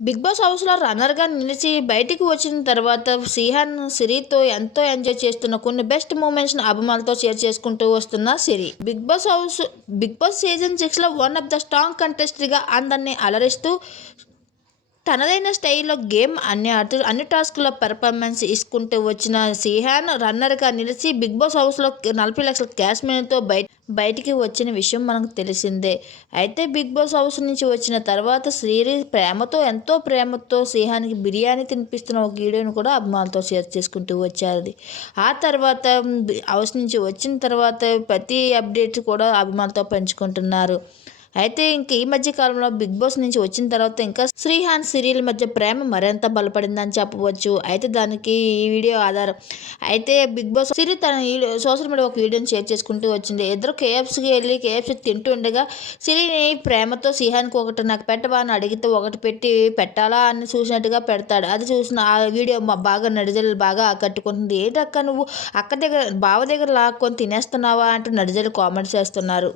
Big boss హౌస్లో రన్నర్గా నిలిచి బయటికి వచ్చిన తర్వాత సిహాన్ సిరితో ఎంతో ఎంజాయ్ చేస్తున్న కొన్ని బెస్ట్ మూమెంట్స్ని అభిమానులతో షేర్ చేసుకుంటూ వస్తున్న Siri. Bigg Boss house Bigg Boss season సిక్స్లో వన్ ఆఫ్ ద స్ట్రాంగ్ కంటెస్ట్గా అందరినీ అలరిస్తూ తనదైన స్టైల్లో గేమ్ అన్ని ఆడుతూ అన్ని టాస్క్లో పెర్ఫార్మెన్స్ ఇసుకుంటూ వచ్చిన సిహాన్ రన్నర్గా నిలిచి బిగ్ బాస్ హౌస్లో నలభై లక్షల క్యాష్ మనీతో బయట బయటికి వచ్చిన విషయం మనకు తెలిసిందే. అయితే బిగ్ బాస్ హౌస్ నుంచి వచ్చిన తర్వాత శ్రీరి ప్రేమతో ఎంతో ప్రేమతో సింహానికి బిర్యానీ తినిపిస్తున్న ఒక వీడియోని కూడా అభిమానులతో షేర్ చేసుకుంటూ వచ్చారు. ఆ తర్వాత హౌస్ నుంచి వచ్చిన తర్వాత ప్రతి అప్డేట్స్ కూడా అభిమానులతో పంచుకుంటున్నారు. అయితే ఇంక ఈ మధ్య కాలంలో బిగ్ బాస్ నుంచి వచ్చిన తర్వాత ఇంకా శ్రీహాన్ సిరియల్ మధ్య ప్రేమ మరింత బలపడిందని చెప్పవచ్చు. అయితే దానికి ఈ వీడియో ఆధారం. అయితే బిగ్ బాస్ సిరి తన సోషల్ మీడియా ఒక వీడియోని షేర్ చేసుకుంటూ వచ్చింది. ఇద్దరు కేఎఫ్స్కి వెళ్ళి కేఎఫ్సీ తింటూ ఉండగా సిరిని ప్రేమతో సిహాన్కి ఒకటి నాకు పెట్టవా అని అడిగితే ఒకటి పెట్టి పెట్టాలా అని చూసినట్టుగా పెడతాడు. అది చూసిన ఆ వీడియో బాగా నడిజలు బాగా ఆకట్టుకుంటుంది. ఏంటక్క నువ్వు అక్క దగ్గర బావ దగ్గర లాక్కొని తినేస్తున్నావా అంటూ నడిజలు కామెంట్స్ చేస్తున్నారు.